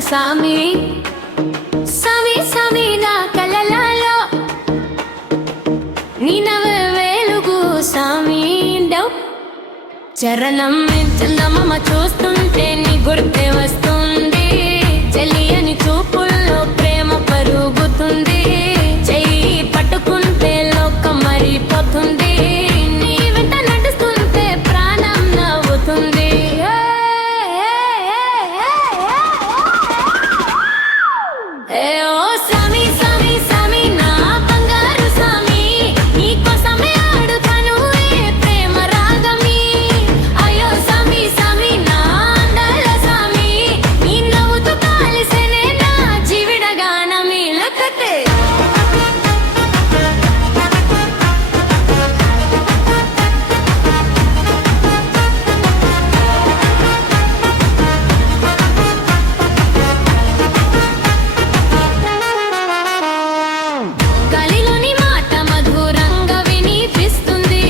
సామి సామి సామి నా కలలలో నీ నవ్వు వెలుగు సామి చరణం చందమామ చూస్తుంటే నీ గుర్తే వస్తుంది చెలియని చూపుల్లో ప్రేమ పరుగుతుంది చెయ్యి పట్టుకుంటే లోకం మరిపోతుంది నీ వెంట నడుస్తుంటే ప్రాణం నవ్వుతుంది ఏ ఓ సామి సామి సామి నా బంగారు సామి నీ కోసమే ఆడుతాను ఏ ప్రేమ రాగమి అయ్యో సామి సామి నా అందాల సామి నీ నవ్వుతో కాలిసేనే నా జీవిత గానమి లక్కతే గాలిలోని మాట మధురంగా వినిపిస్తుంది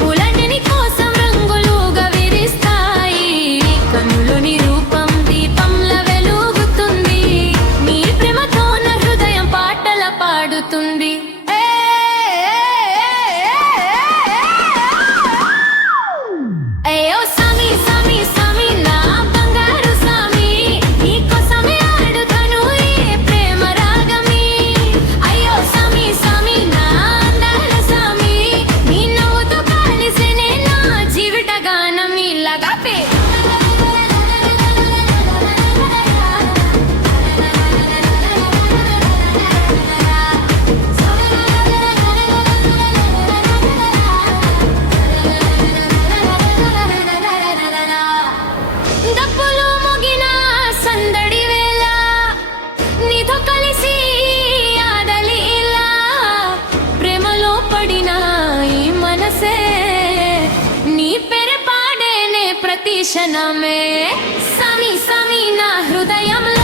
పూలన్నీ నీ కోసం రంగులుగా విరిస్తాయి కన్నులోని రూపం దీపంలా వెలుగుతుంది నీ ప్రేమతో నా హృదయం పాటల పాడుతుంది అయ్యో సామి సామి సామి నా బంగారు సామి నీ కోసమే ఆడుతాను ఏ ప్రేమ రాగమి అయ్యో సామి సామి నా అందాల సామి నీ నవ్వుతో కాలిసేనే నా జీవిత గానం ఇలాగాపే దప్పులు మోగిన సందడి వేళ నీతో కలిసి ఆడలి ఇలా ప్రేమలో పడిన ఈ మనసే నీ పేరు పాడేనే ప్రతి క్షణమే సామి సామి నా హృదయంలో